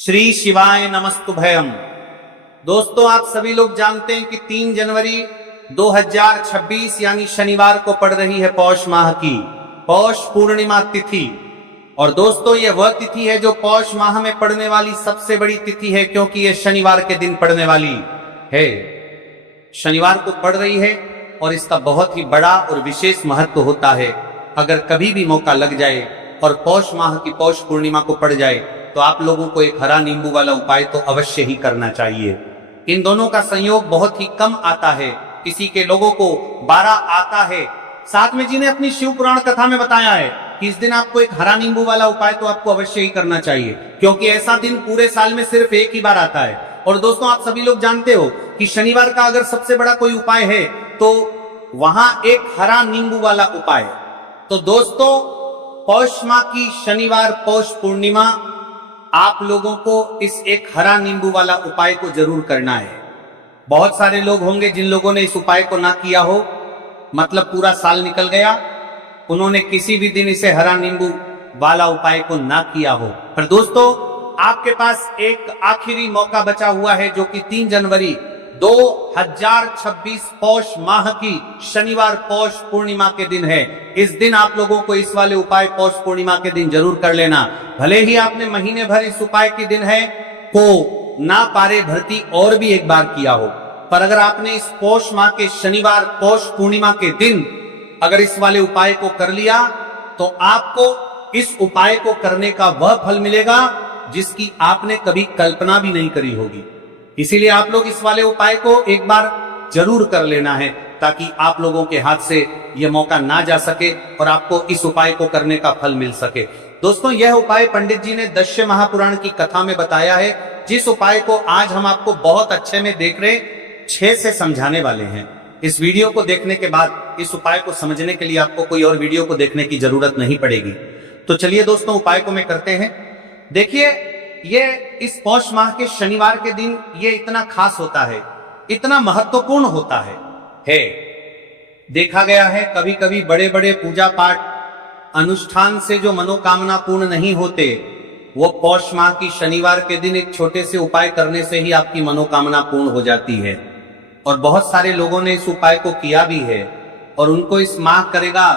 श्री शिवाय नमस्तुभयम। दोस्तों, आप सभी लोग जानते हैं कि 3 जनवरी 2026 यानी शनिवार को पड़ रही है पौष माह की पौष पूर्णिमा तिथि। और दोस्तों, यह वह तिथि है जो पौष माह में पड़ने वाली सबसे बड़ी तिथि है, क्योंकि यह शनिवार के दिन पड़ने वाली है। शनिवार को पड़ रही है और इसका बहुत ही बड़ा और विशेष महत्व होता है। अगर कभी भी मौका लग जाए और पौष माह की पौष पूर्णिमा को पड़ जाए तो आप लोगों को एक हरा नींबू वाला उपाय तो अवश्य ही करना चाहिए। इन दोनों का संयोग बहुत ही कम आता है, किसी के लोगों को 12 आता है। साथ में जी ने अपनी शिव पुराण कथा में बताया है कि इस दिन आपको एक हरा नींबू वाला उपाय तो आपको अवश्य ही करना चाहिए, क्योंकि ऐसा दिन पूरे साल में सिर्फ एक ही बार आता है। और दोस्तों, आप सभी लोग जानते हो कि शनिवार का अगर सबसे बड़ा कोई उपाय है तो वहां एक हरा नींबू वाला उपाय है। तो दोस्तों, पौष माह की शनिवार पौष पूर्णिमा आप लोगों को इस एक हरा नींबू वाला उपाय को जरूर करना है। बहुत सारे लोग होंगे जिन लोगों ने इस उपाय को ना किया हो, मतलब पूरा साल निकल गया, उन्होंने किसी भी दिन इसे हरा नींबू वाला उपाय को ना किया हो। पर दोस्तों, आपके पास एक आखिरी मौका बचा हुआ है, जो कि 3 जनवरी 2026 पौष माह की शनिवार पौष पूर्णिमा के दिन है। इस दिन आप लोगों को इस वाले उपाय पौष पूर्णिमा के दिन जरूर कर लेना। भले ही आपने महीने भर इस उपाय के दिन है को ना पारे भरती और भी एक बार किया हो, पर अगर आपने इस पौष माह के शनिवार पौष पूर्णिमा के दिन अगर इस वाले उपाय को कर लिया तो आपको इस उपाय को करने का वह फल मिलेगा जिसकी आपने कभी कल्पना भी नहीं करी होगी। इसीलिए आप लोग इस वाले उपाय को एक बार जरूर कर लेना है, ताकि आप लोगों के हाथ से यह मौका ना जा सके और आपको इस उपाय को करने का फल मिल सके। दोस्तों, यह उपाय पंडित जी ने दश्य महापुराण की कथा में बताया है, जिस उपाय को आज हम आपको बहुत अच्छे में देख रहे 6 से समझाने वाले हैं। इस वीडियो को देखने के बाद इस उपाय को समझने के लिए आपको कोई और वीडियो को देखने की जरूरत नहीं पड़ेगी। तो चलिए दोस्तों, उपाय को मैं करते हैं। देखिए, ये इस पौष माह के शनिवार के दिन ये इतना खास होता है, इतना महत्वपूर्ण होता है। देखा गया है कभी कभी बड़े बड़े पूजा पाठ अनुष्ठान से जो मनोकामना पूर्ण नहीं होते, वो पौष माह की शनिवार के दिन एक छोटे से उपाय करने से ही आपकी मनोकामना पूर्ण हो जाती है। और बहुत सारे लोगों ने इस उपाय को किया भी है और उनको इस माह करेगा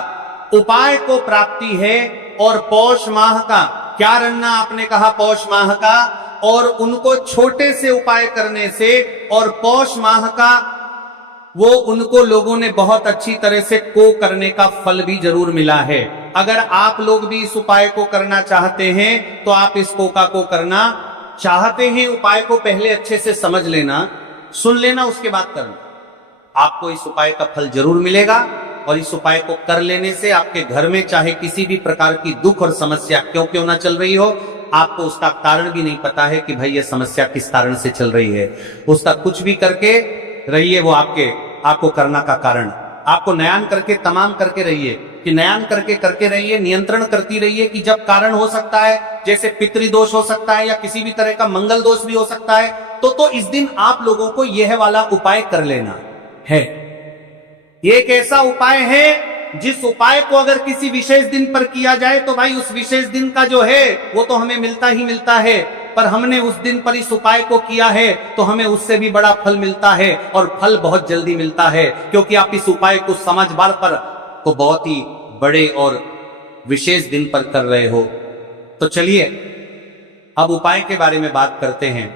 उपाय को प्राप्ति है। और पौष माह का क्या रंगना आपने कहा, पौष माह का, और उनको छोटे से उपाय करने से और पौष माह का वो उनको लोगों ने बहुत अच्छी तरह से को करने का फल भी जरूर मिला है। अगर आप लोग भी इस उपाय को करना चाहते हैं तो आप इस कोका को करना चाहते हैं, उपाय को पहले अच्छे से समझ लेना, सुन लेना, उसके बाद करना। आपको इस उपाय का फल जरूर मिलेगा। और इस उपाय को कर लेने से आपके घर में चाहे किसी भी प्रकार की दुख और समस्या क्यों ना चल रही हो, आपको उसका कारण भी नहीं पता है कि भाई ये समस्या किस कारण से चल रही है, उसका कुछ भी करके रहिए, वो आपको करना का कारण आपको नयान करके तमाम करके रहिए, कि नयान करके रहिए, नियंत्रण करती रहिए कि जब कारण हो सकता है, जैसे पितृदोष हो सकता है या किसी भी तरह का मंगल दोष भी हो सकता है, तो इस दिन आप लोगों को यह वाला उपाय कर लेना है। ये एक ऐसा उपाय है जिस उपाय को अगर किसी विशेष दिन पर किया जाए तो भाई उस विशेष दिन का जो है वो तो हमें मिलता ही मिलता है, पर हमने उस दिन पर इस उपाय को किया है तो हमें उससे भी बड़ा फल मिलता है, और फल बहुत जल्दी मिलता है, क्योंकि आप इस उपाय को समझदार पर को बहुत ही बड़े और विशेष दिन पर कर रहे हो। तो चलिए अब उपाय के बारे में बात करते हैं,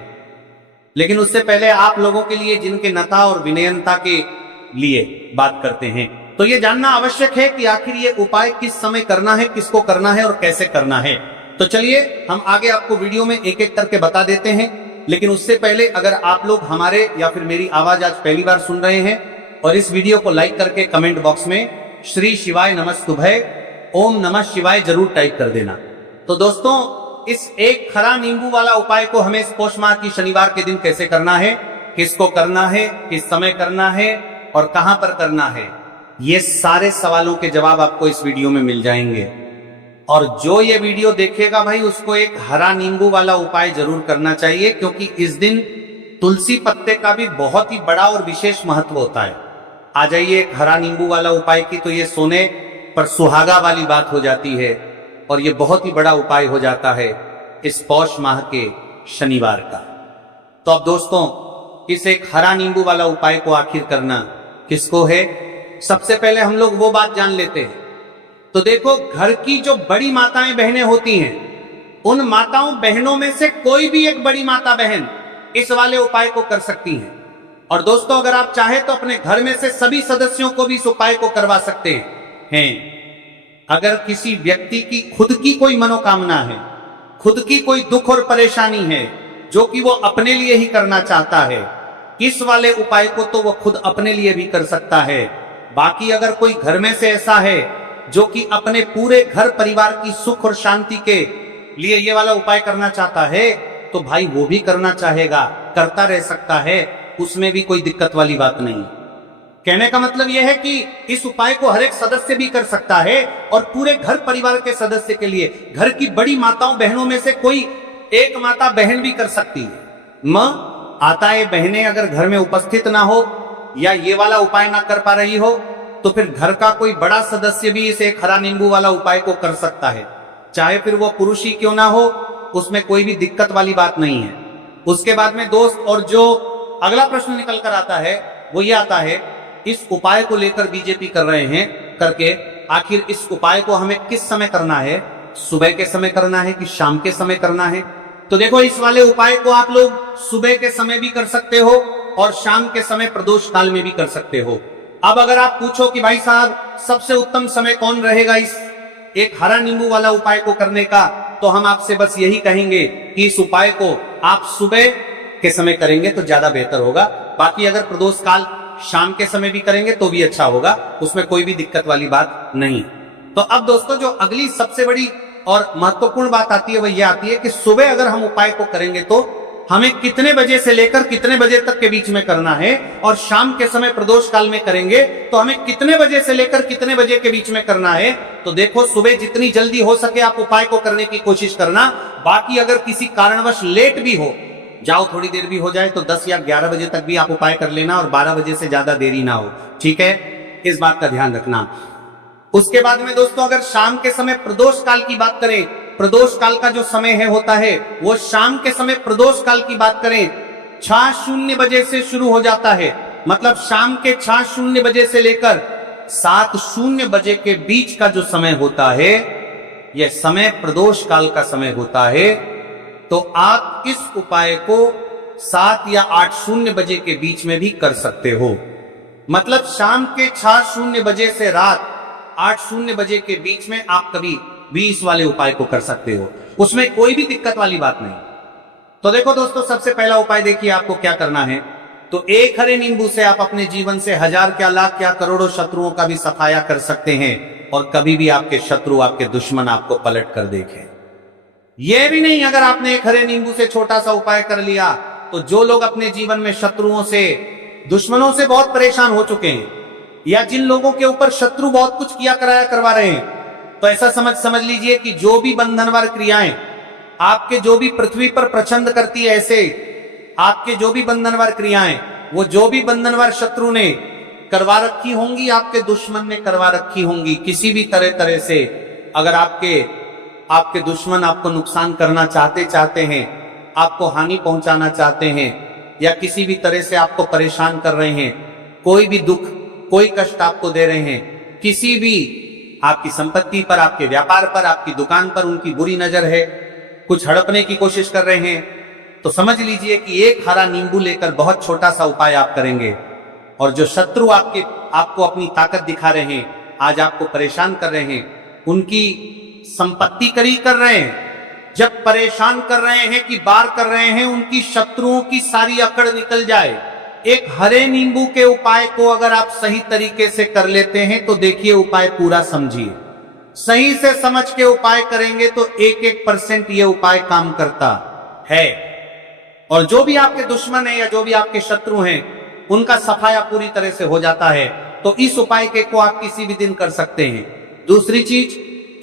लेकिन उससे पहले आप लोगों के लिए जिनके नता और विनयनता के लिए बात करते हैं, तो ये जानना आवश्यक है कि आखिर ये उपाय किस समय करना है, किसको करना है और कैसे करना है। तो चलिए हम आगे आपको वीडियो में एक एक करके बता देते हैं। लेकिन उससे पहले अगर आप लोग हमारे या फिर मेरी आवाज आज पहली बार सुन रहे हैं और इस वीडियो को लाइक करके कमेंट बॉक्स में श्री शिवाय नमस्तुभय ओम नमः शिवाय जरूर टाइप कर देना। तो दोस्तों, इस एक हरा नींबू वाला उपाय को हमें इस पौष माह की शनिवार के दिन कैसे करना है, किसको करना है, किस समय करना है और कहां पर करना है, ये सारे सवालों के जवाब आपको इस वीडियो में मिल जाएंगे। और जो ये वीडियो देखेगा भाई, उसको एक हरा नींबू वाला उपाय जरूर करना चाहिए, क्योंकि इस दिन तुलसी पत्ते का भी बहुत ही बड़ा और विशेष महत्व होता है। आ जाइए एक हरा नींबू वाला उपाय की तो ये सोने पर सुहागा वाली बात हो जाती है और ये बहुत ही बड़ा उपाय हो जाता है इस पौष माह के शनिवार का। तो अब दोस्तों, इस एक हरा नींबू वाला उपाय को आखिर करना किसको है? सबसे पहले हम लोग वो बात जान लेते हैं। तो देखो, घर की जो बड़ी माताएं बहनें होती हैं, उन माताओं बहनों में से कोई भी एक बड़ी माता बहन इस वाले उपाय को कर सकती हैं। और दोस्तों, अगर आप चाहें तो अपने घर में से सभी सदस्यों को भी इस उपाय को करवा सकते हैं। अगर किसी व्यक्ति की खुद की कोई मनोकामना है, खुद की कोई दुख और परेशानी है जो कि वो अपने लिए ही करना चाहता है, इस वाले उपाय को तो वो खुद अपने लिए भी कर सकता है। बाकी अगर कोई घर में से ऐसा है जो कि अपने पूरे घर परिवार की सुख और शांति के लिए ये वाला उपाय करना चाहता है, तो भाई वो भी करना चाहेगा, करता रह सकता है, उसमें भी कोई दिक्कत वाली बात नहीं। कहने का मतलब यह है कि इस उपाय को हर एक सदस्य भी कर सकता है और पूरे घर परिवार के सदस्य के लिए, घर की बड़ी माताओं बहनों में से कोई एक माता बहन भी कर सकती है। आताएं बहनें अगर घर में उपस्थित ना हो या ये वाला उपाय ना कर पा रही हो, तो फिर घर का कोई बड़ा सदस्य भी इस एक हरा नींबू वाला उपाय को कर सकता है, चाहे फिर वो पुरुष ही क्यों ना हो, उसमें कोई भी दिक्कत वाली बात नहीं है। उसके बाद में दोस्त, और जो अगला प्रश्न निकल कर आता है वो ये आता है, इस उपाय को लेकर बीजेपी कर रहे हैं करके, आखिर इस उपाय को हमें किस समय करना है? सुबह के समय करना है कि शाम के समय करना है? तो देखो, इस वाले उपाय को आप लोग सुबह के समय भी कर सकते हो और शाम के समय प्रदोष काल में भी कर सकते हो। अब अगर आप पूछो कि भाई साहब, सबसे उत्तम समय कौन रहेगा इस एक हरा नींबू वाला उपाय को करने का, तो हम आपसे बस यही कहेंगे कि इस उपाय को आप सुबह के समय करेंगे तो ज्यादा बेहतर होगा। बाकी अगर प्रदोष काल शाम के समय भी करेंगे तो भी अच्छा होगा, उसमें कोई भी दिक्कत वाली बात नहीं। तो अब दोस्तों, जो अगली सबसे बड़ी और महत्वपूर्ण बात आती है, वह यह आती है कि सुबह अगर हम उपाय को करेंगे तो हमें कितने बजे से लेकर कितने बजे तक के बीच में करना है, और शाम के समय प्रदोष काल में करेंगे तो हमें कितने बजे से लेकर कितने बजे के बीच में करना है। तो देखो, सुबह जितनी जल्दी हो सके आप उपाय को करने की कोशिश करना। बाकी अगर किसी कारणवश लेट भी हो जाओ, थोड़ी देर भी हो जाए, तो 10 या 11 बजे तक भी आप उपाय कर लेना और 12 बजे से ज्यादा देरी ना हो, ठीक है? इस बात का ध्यान रखना। उसके बाद में दोस्तों, अगर शाम के समय प्रदोष काल की बात करें, प्रदोष काल का जो समय है होता है वो शाम के समय प्रदोष काल की बात करें 6:00 बजे से शुरू हो जाता है। मतलब शाम के 6:00 बजे से लेकर 7:00 बजे के बीच का जो समय होता है, यह समय प्रदोष काल का समय होता है। तो आप इस उपाय को 7 या 8:00 बजे के बीच में भी कर सकते हो। मतलब शाम के 6:00 बजे से रात 8:00 बजे के बीच में आप कभी भी इस वाले उपाय को कर सकते हो, उसमें कोई भी दिक्कत वाली बात नहीं। तो देखो दोस्तों, सबसे पहला उपाय देखिए आपको क्या करना है। तो एक हरे नींबू से आप अपने जीवन से 1000 क्या लाख क्या करोड़ों शत्रुओं का भी सफाया कर सकते हैं, और कभी भी आपके शत्रु, आपके दुश्मन आपको पलट कर देखें। यह भी नहीं, अगर आपने एक हरे नींबू से छोटा सा उपाय कर लिया, तो जो लोग अपने जीवन में शत्रुओं से, दुश्मनों से बहुत परेशान हो चुके हैं, या जिन लोगों के ऊपर शत्रु बहुत कुछ किया कराया करवा रहे हैं, तो ऐसा समझ लीजिए कि जो भी बंधनवार क्रियाएं आपके, जो भी पृथ्वी पर प्रचंड करती है, ऐसे आपके जो भी बंधनवार क्रियाएं, वो जो भी बंधनवार शत्रु ने करवा रखी होंगी, आपके दुश्मन ने करवा रखी होंगी, किसी भी तरह से। अगर आपके दुश्मन आपको नुकसान करना चाहते हैं, आपको हानि पहुंचाना चाहते हैं, या किसी भी तरह से आपको परेशान कर रहे हैं, कोई भी दुख, कोई कष्ट आपको दे रहे हैं, किसी भी आपकी संपत्ति पर, आपके व्यापार पर, आपकी दुकान पर उनकी बुरी नजर है, कुछ हड़पने की कोशिश कर रहे हैं, तो समझ लीजिए कि एक हरा नींबू लेकर बहुत छोटा सा उपाय आप करेंगे, और जो शत्रु आपको अपनी ताकत दिखा रहे हैं, आज आपको परेशान कर रहे हैं, उनकी संपत्ति करी कर रहे हैं, जब परेशान कर रहे हैं कि बार कर रहे हैं, उनकी शत्रुओं की सारी अकड़ निकल जाए। एक हरे नींबू के उपाय को अगर आप सही तरीके से कर लेते हैं, तो देखिए उपाय पूरा समझिए, सही से समझ के उपाय करेंगे तो 1% ये उपाय काम करता है। और जो भी आपके दुश्मन है या जो भी आपके शत्रु हैं, उनका सफाया पूरी तरह से हो जाता है। तो इस उपाय के को आप किसी भी दिन कर सकते हैं। दूसरी चीज,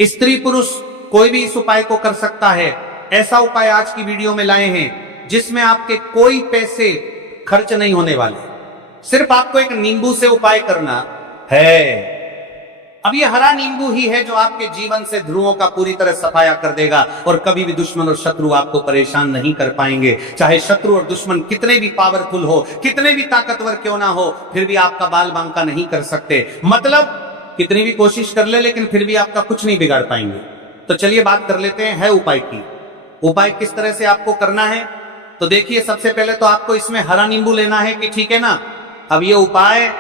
स्त्री पुरुष कोई भी इस उपाय को कर सकता है। ऐसा उपाय आज की वीडियो में लाए हैं जिसमें आपके कोई पैसे खर्च नहीं होने वाले, सिर्फ आपको एक नींबू से उपाय करना है। अब ये हरा नींबू ही है जो आपके जीवन से ध्रुवों का पूरी तरह सफाया कर देगा और कभी भी दुश्मन और शत्रु आपको परेशान नहीं कर पाएंगे। चाहे शत्रु और दुश्मन कितने भी पावरफुल हो, कितने भी ताकतवर क्यों ना हो, फिर भी आपका बाल बांका नहीं कर सकते। मतलब कितनी भी कोशिश कर ले लेकिन फिर भी आपका कुछ नहीं बिगाड़ पाएंगे। तो चलिए बात कर लेते हैं उपाय की। उपाय किस तरह से आपको करना है? तो देखिए, सबसे पहले तो आपको इसमें हरा नींबू लेना है कि ठीक है ना। अब ये उपाय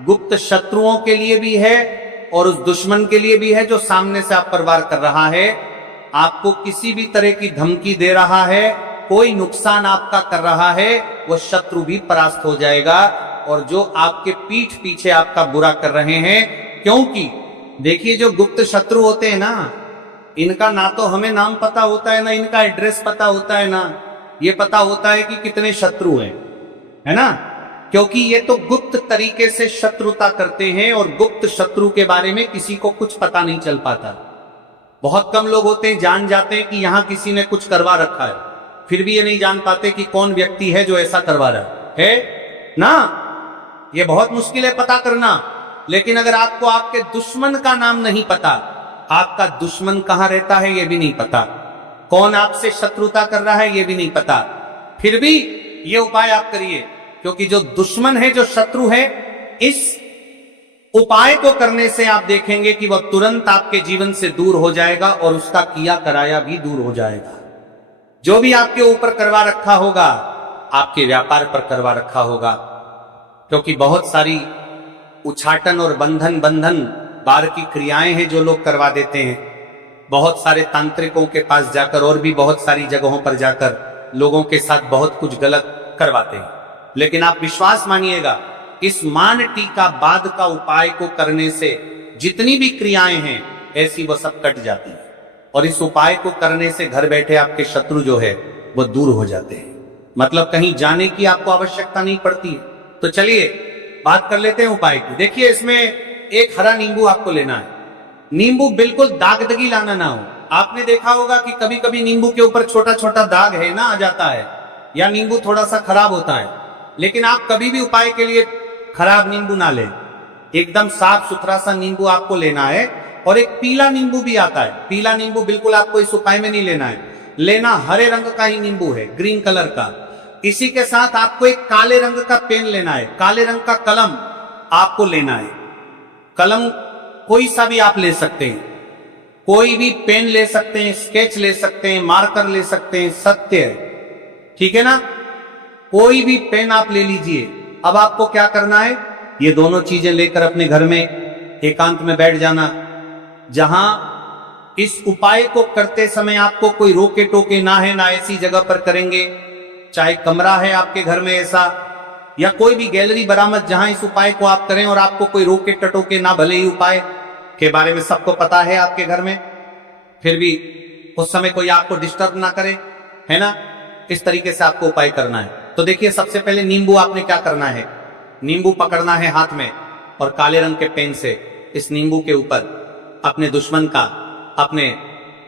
गुप्त शत्रुओं के लिए भी है और उस दुश्मन के लिए भी है जो सामने से आप पर वार कर रहा है, आपको किसी भी तरह की धमकी दे रहा है, कोई नुकसान आपका कर रहा है, वो शत्रु भी परास्त हो जाएगा। और जो आपके पीठ पीछे आपका बुरा कर रहे हैं, क्योंकि देखिए जो गुप्त शत्रु होते हैं ना, इनका ना तो हमें नाम पता होता है, ना इनका एड्रेस पता होता है, ना ये पता होता है कि कितने शत्रु हैं, है ना। क्योंकि ये तो गुप्त तरीके से शत्रुता करते हैं और गुप्त शत्रु के बारे में किसी को कुछ पता नहीं चल पाता। बहुत कम लोग होते हैं जान जाते हैं कि यहां किसी ने कुछ करवा रखा है, फिर भी ये नहीं जान पाते कि कौन व्यक्ति है जो ऐसा करवा रहा है ना। ये बहुत मुश्किल है पता करना। लेकिन अगर आपको आपके दुश्मन का नाम नहीं पता, आपका दुश्मन कहां रहता है ये भी नहीं पता, कौन आपसे शत्रुता कर रहा है ये भी नहीं पता, फिर भी ये उपाय आप करिए। क्योंकि जो दुश्मन है, जो शत्रु है, इस उपाय को करने से आप देखेंगे कि वह तुरंत आपके जीवन से दूर हो जाएगा और उसका किया कराया भी दूर हो जाएगा। जो भी आपके ऊपर करवा रखा होगा, आपके व्यापार पर करवा रखा होगा। क्योंकि बहुत सारी उछाटन और बंधन बार की क्रियाएं हैं जो लोग करवा देते हैं। बहुत सारे तांत्रिकों के पास जाकर और भी बहुत सारी जगहों पर जाकर लोगों के साथ बहुत कुछ गलत करवाते हैं। लेकिन आप विश्वास मानिएगा, इस मान टीका बाद का उपाय को करने से जितनी भी क्रियाएं हैं ऐसी वो सब कट जाती है। और इस उपाय को करने से घर बैठे आपके शत्रु जो है वो दूर हो जाते हैं। मतलब कहीं जाने की आपको आवश्यकता नहीं पड़ती है। तो चलिए बात कर लेते हैं उपाय की। देखिए, इसमें एक हरा नींबू आपको लेना है। नींबू बिल्कुल दागदगी लाना ना हो। आपने देखा होगा कि कभी कभी नींबू के ऊपर छोटा छोटा दाग है ना, आ जाता है, या नींबू थोड़ा सा खराब होता है। लेकिन आप कभी भी उपाय के लिए खराब नींबू ना लें। एकदम साफ सुथरा सा नींबू आपको लेना है। और एक पीला नींबू भी आता है। पीला नींबू बिल्कुल आपको इस उपाय में नहीं लेना है, लेना हरे रंग का ही नींबू है, ग्रीन कलर का। इसी के साथ आपको एक काले रंग का पेन लेना है, काले रंग का कलम आपको लेना है। कलम कोई सा भी आप ले सकते हैं, कोई भी पेन ले सकते हैं, स्केच ले सकते हैं, मार्कर ले सकते हैं, सत्य है, ठीक है ना। कोई भी पेन आप ले लीजिए। अब आपको क्या करना है, ये दोनों चीजें लेकर अपने घर में एकांत में बैठ जाना, जहां इस उपाय को करते समय आपको कोई रोके टोके ना है, ना ऐसी जगह पर करेंगे। चाहे कमरा है आपके घर में ऐसा, या कोई भी गैलरी बरामद जहां इस उपाय को आप करें और आपको कोई रोके टटोके ना, भले ही उपाय के बारे में सबको पता है आपके घर में, फिर भी उस समय कोई आपको डिस्टर्ब ना करे, है ना। इस तरीके से आपको उपाय करना है। तो देखिए, सबसे पहले नींबू आपने क्या करना है, नींबू पकड़ना है हाथ में और काले रंग के पेन से इस नींबू के ऊपर अपने दुश्मन का, अपने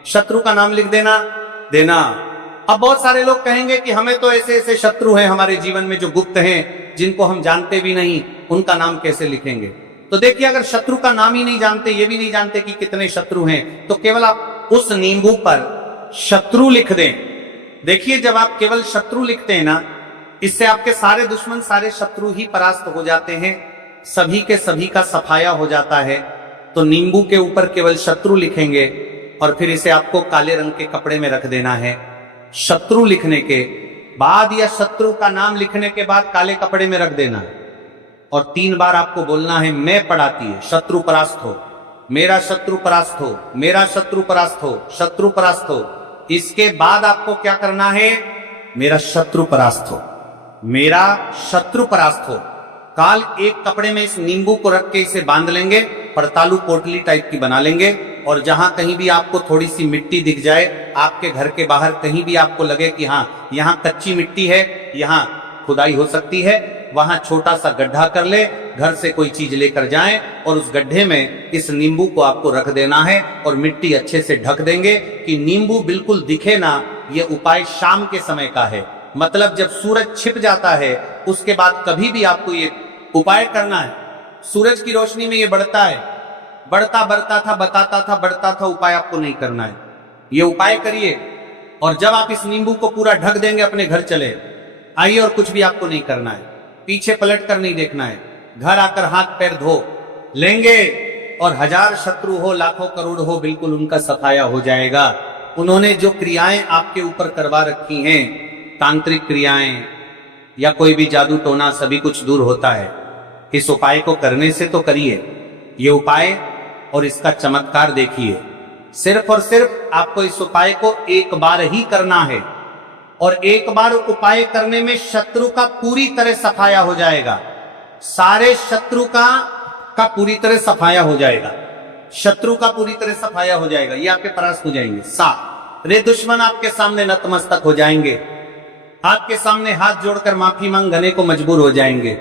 शत्रु का नाम लिख देना। अब बहुत सारे लोग कहेंगे कि हमें तो ऐसे ऐसे शत्रु हैं हमारे जीवन में जो गुप्त हैं, जिनको हम जानते भी नहीं, उनका नाम कैसे लिखेंगे। तो देखिए, अगर शत्रु का नाम ही नहीं जानते, ये भी नहीं जानते कि कितने शत्रु हैं, तो केवल आप उस नींबू पर शत्रु लिख दें। देखिए, जब आप केवल शत्रु लिखते हैं ना, इससे आपके सारे दुश्मन, सारे शत्रु ही परास्त हो जाते हैं, सभी के सभी का सफाया हो जाता है। तो नींबू के ऊपर केवल शत्रु लिखेंगे और फिर इसे आपको काले रंग के कपड़े में रख देना है। शत्रु लिखने के बाद या शत्रु का नाम लिखने के बाद काले कपड़े में रख देना है और 3 बार आपको बोलना है, मैं पढ़ाती है, शत्रु परास्त हो, मेरा शत्रु परास्त हो, मेरा शत्रु परास्त हो, शत्रु परास्त हो। इसके बाद आपको क्या करना है, मेरा शत्रु परास्त हो, मेरा शत्रु परास्त हो। काल एक कपड़े में इस नींबू को रख के इसे बांध लेंगे, पड़तालू पोटली टाइप की बना लेंगे। और जहां कहीं भी आपको थोड़ी सी मिट्टी दिख जाए, आपके घर के बाहर कहीं भी आपको लगे कि हाँ यहाँ कच्ची मिट्टी है, यहाँ खुदाई हो सकती है, वहां छोटा सा गड्ढा कर ले, घर से कोई चीज लेकर जाएं और उस गड्ढे में इस नींबू को आपको रख देना है और मिट्टी अच्छे से ढक देंगे कि नींबू बिल्कुल दिखे ना। ये उपाय शाम के समय का है, मतलब जब सूरज छिप जाता है उसके बाद कभी भी आपको ये उपाय करना है। सूरज की रोशनी में ये बढ़ता है, बढ़ता बढ़ता था, बताता था, बढ़ता था, उपाय आपको नहीं करना है। ये उपाय करिए और जब आप इस नींबू को पूरा ढक देंगे अपने घर चले आइए और कुछ भी आपको नहीं करना है, पीछे पलट कर नहीं देखना है। घर आकर हाथ पैर धो लेंगे और 1000 शत्रु हो, लाखों करोड़ हो, बिल्कुल उनका सफाया हो जाएगा। उन्होंने जो क्रियाएं आपके ऊपर करवा रखी हैं, तांत्रिक क्रियाएं या कोई भी जादू टोना, सभी कुछ दूर होता है। इस उपाय को करने से तो करिए ये उपाय और इसका चमत्कार देखिए। सिर्फ और सिर्फ आपको इस उपाय को एक बार ही करना है और एक बार उपाय करने में शत्रु का पूरी तरह सफाया हो जाएगा। सारे शत्रु का पूरी तरह सफाया हो जाएगा। शत्रु का पूरी तरह सफाया हो जाएगा। ये आपके परास्त हो जाएंगे। रे दुश्मन आपके सामने नतमस्तक हो जाएंगे, आपके सामने हाथ जोड़कर माफी मांगने को मजबूर हो जाएंगे।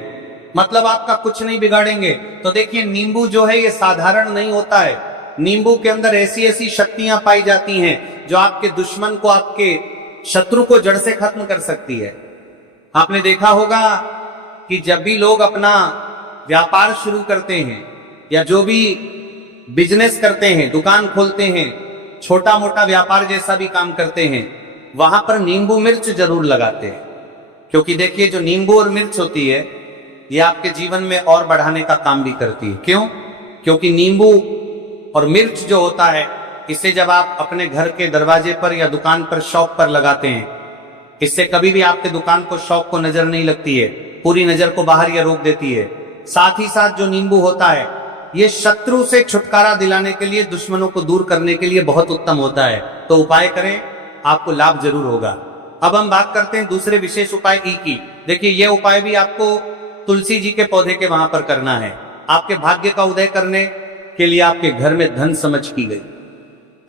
मतलब आपका कुछ नहीं बिगाड़ेंगे। तो देखिए, नींबू जो है ये साधारण नहीं होता है। नींबू के अंदर ऐसी ऐसी शक्तियां पाई जाती हैं जो आपके दुश्मन को, आपके शत्रु को जड़ से खत्म कर सकती है। आपने देखा होगा कि जब भी लोग अपना व्यापार शुरू करते हैं या जो भी बिजनेस करते हैं, दुकान खोलते हैं, छोटा मोटा व्यापार जैसा भी काम करते हैं, वहां पर नींबू मिर्च जरूर लगाते हैं। क्योंकि देखिए, जो नींबू और मिर्च होती है ये आपके जीवन में और बढ़ाने का काम भी करती है। क्यों? क्योंकि नींबू और मिर्च जो होता है, इसे जब आप अपने घर के दरवाजे पर या दुकान पर, शॉप पर लगाते हैं, इससे कभी भी आपके दुकान को, शॉप को नजर नहीं लगती है, पूरी नजर को बाहर या रोक देती है। साथ ही साथ जो नींबू होता है ये शत्रु से छुटकारा दिलाने के लिए, दुश्मनों को दूर करने के लिए बहुत उत्तम होता है। तो उपाय करें, आपको लाभ जरूर होगा। अब हम बात करते हैं दूसरे विशेष उपाय ई की। देखिए, यह उपाय भी आपको तुलसी जी के पौधे के वहां पर करना है। आपके भाग्य का उदय करने के लिए आपके घर में धन समझ की गई,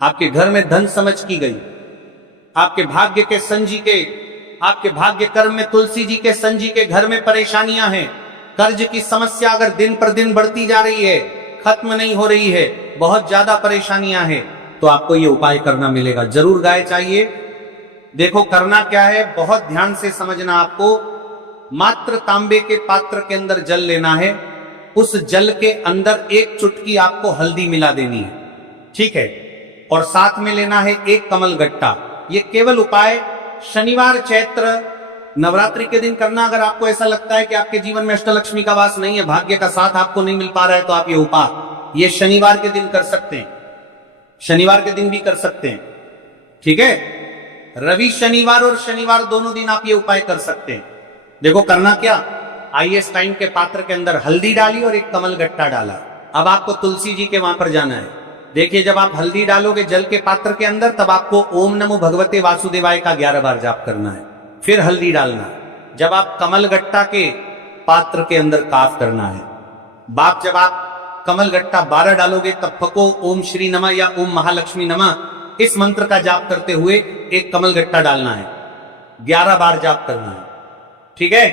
आपके घर में धन समझ की गई, आपके भाग्य के संजी के, आपके भाग्य कर्म में तुलसी जी के संजी के घर में परेशानियां हैं। कर्ज की समस्या अगर दिन पर दिन बढ़ती जा रही है, खत्म नहीं हो रही है, बहुत ज्यादा परेशानियां हैं, तो आपको ये उपाय करना मिलेगा। जरूर गाय चाहिए। देखो करना क्या है, बहुत ध्यान से समझना। आपको मात्र तांबे के पात्र के अंदर जल लेना है। उस जल के अंदर एक चुटकी आपको हल्दी मिला देनी है, ठीक है? और साथ में लेना है एक कमल गट्टा। ये केवल उपाय शनिवार चैत्र नवरात्रि के दिन करना। अगर आपको ऐसा लगता है कि आपके जीवन में अष्टलक्ष्मी का वास नहीं है, भाग्य का साथ आपको नहीं मिल पा रहा है, तो आप ये उपाय ये शनिवार के दिन कर सकते हैं। शनिवार के दिन भी कर सकते हैं, ठीक है? रवि शनिवार और शनिवार दोनों दिन आप ये उपाय कर सकते हैं। देखो करना क्या, आइए टाइम के पात्र के अंदर हल्दी डाली और एक कमल गट्टा डाला। अब आपको तुलसी जी के वहां पर जाना है। देखिए, जब आप हल्दी डालोगे जल के पात्र के अंदर, तब आपको ओम नमो भगवते वासुदेवाय का 11 बार जाप करना है, फिर हल्दी डालना। जब आप कमल गट्टा के पात्र के अंदर काफ करना है। जब आप कमल गट्टा 12 डालोगे, तब फको ओम श्री नमः या ओम महालक्ष्मी नमः इस मंत्र का जाप करते हुए एक कमल गट्टा डालना है, 11 बार जाप करना है, ठीक है?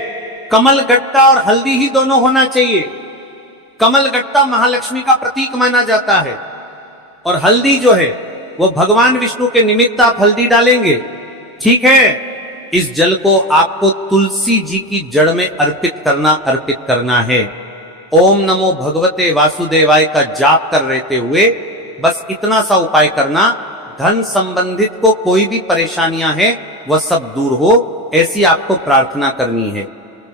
कमल गट्टा और हल्दी ही दोनों होना चाहिए। कमल गट्टा महालक्ष्मी का प्रतीक माना जाता है और हल्दी जो है वो भगवान विष्णु के निमित्त आप हल्दी डालेंगे, ठीक है? इस जल को आपको तुलसी जी की जड़ में अर्पित करना है। ओम नमो भगवते वासुदेवाय का जाप कर रहते हुए बस इतना सा उपाय करना। धन संबंधित को कोई भी परेशानियां हैं वह सब दूर हो, ऐसी आपको प्रार्थना करनी है।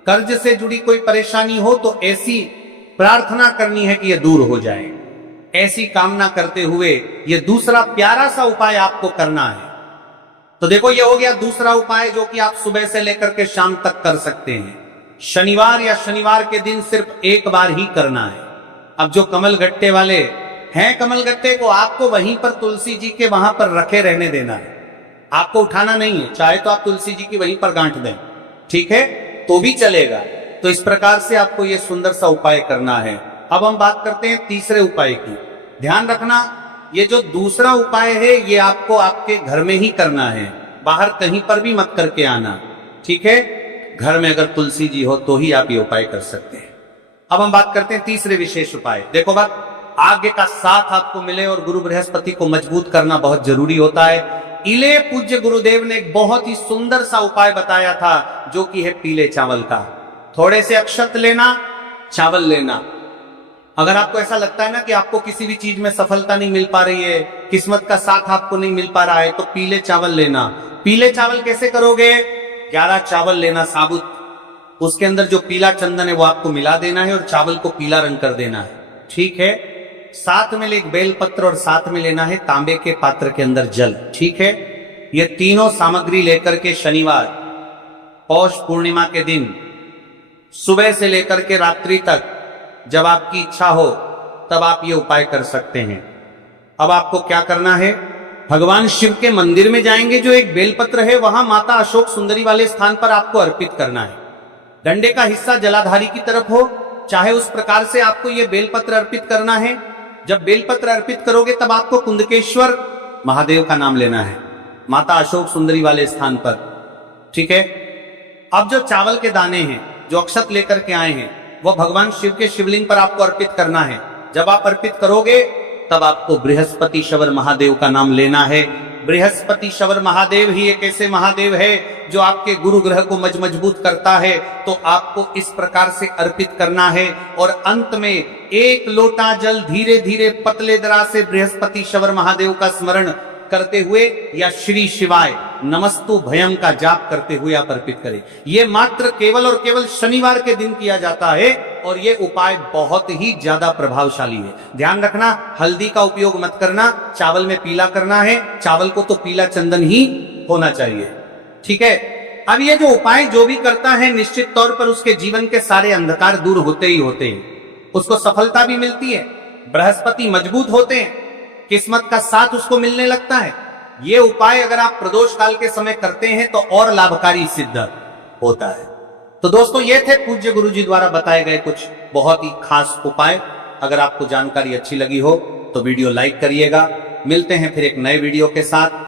कर्ज से जुड़ी कोई परेशानी हो तो ऐसी प्रार्थना करनी है कि यह दूर हो जाए। ऐसी कामना करते हुए यह दूसरा प्यारा सा उपाय आपको करना है। तो देखो, यह हो गया दूसरा उपाय जो कि आप सुबह से लेकर के शाम तक कर सकते हैं। शनिवार या शनिवार के दिन सिर्फ एक बार ही करना है। अब जो कमल गट्टे वाले हैं, कमल गट्टे को आपको वहीं पर तुलसी जी के वहां पर रखे रहने देना है, आपको उठाना नहीं है। चाहे तो आप तुलसी जी की वहीं पर गांठ दें, ठीक है, तो भी चलेगा। तो इस प्रकार से आपको यह सुंदर सा उपाय करना है। अब हम बात करते हैं तीसरे उपाय की। ध्यान रखना, ये जो दूसरा उपाय है ये आपको आपके घर में ही करना है, बाहर कहीं पर भी मत करके आना, ठीक है? घर में अगर तुलसी जी हो तो ही आप ये उपाय कर सकते हैं। अब हम बात करते हैं तीसरे विशेष उपाय। देखो बात, आगे का साथ आपको मिले और गुरु बृहस्पति को मजबूत करना बहुत जरूरी होता है। इले पूज्य गुरुदेव ने एक बहुत ही सुंदर सा उपाय बताया था, जो कि है पीले चावल का। थोड़े से अक्षत लेना, चावल लेना, अगर आपको ऐसा लगता है ना कि आपको किसी भी चीज में सफलता नहीं मिल पा रही है, किस्मत का साथ आपको नहीं मिल पा रहा है, तो पीले चावल लेना। पीले चावल कैसे करोगे? 11 चावल लेना साबुत, उसके अंदर जो पीला चंदन है वो आपको मिला देना है और चावल को पीला रंग कर देना है, ठीक है। साथ में एक बेलपत्र और साथ में लेना है तांबे के पात्र के अंदर जल, ठीक है। ये तीनों सामग्री लेकर के शनिवार पौष पूर्णिमा के दिन सुबह से लेकर के रात्रि तक जब आपकी इच्छा हो तब आप ये उपाय कर सकते हैं। अब आपको क्या करना है? भगवान शिव के मंदिर में जाएंगे, जो एक बेलपत्र है वहां माता अशोक सुंदरी वाले स्थान पर आपको अर्पित करना है। डंडे का हिस्सा जलाधारी की तरफ हो, चाहे उस प्रकार से आपको यह बेलपत्र अर्पित करना है। जब बेलपत्र अर्पित करोगे तब आपको कुंदकेश्वर महादेव का नाम लेना है, माता अशोक सुंदरी वाले स्थान पर, ठीक है। अब जो चावल के दाने हैं, जो अक्षत लेकर के आए हैं, वह भगवान शिव के शिवलिंग पर आपको अर्पित करना है। जब आप अर्पित करोगे तब आपको बृहस्पति शवर महादेव का नाम लेना है। बृहस्पति शवर महादेव ही एक ऐसे महादेव है जो आपके गुरु ग्रह को मजबूत करता है। तो आपको इस प्रकार से अर्पित करना है और अंत में 1 लोटा जल धीरे धीरे पतले दरा से बृहस्पति शवर महादेव का स्मरण करते हुए या श्री शिवाय नमस्तु भयम का जाप करते हुए आप अर्पित करें। यह मात्र केवल और केवल शनिवार के दिन किया जाता है और यह उपाय बहुत ही ज्यादा प्रभावशाली है। ध्यान रखना, हल्दी का उपयोग मत करना, चावल में पीला करना है। चावल को तो पीला चंदन ही होना चाहिए, ठीक है। अब ये जो उपाय जो भी करता है, निश्चित तौर पर उसके जीवन के सारे अंधकार दूर होते ही होते हैं। उसको सफलता भी मिलती है, बृहस्पति मजबूत होते हैं, किस्मत का साथ उसको मिलने लगता है। ये उपाय अगर आप प्रदोष काल के समय करते हैं तो और लाभकारी सिद्ध होता है। तो दोस्तों, ये थे पूज्य गुरु जी द्वारा बताए गए कुछ बहुत ही खास उपाय। अगर आपको जानकारी अच्छी लगी हो तो वीडियो लाइक करिएगा। मिलते हैं फिर एक नए वीडियो के साथ।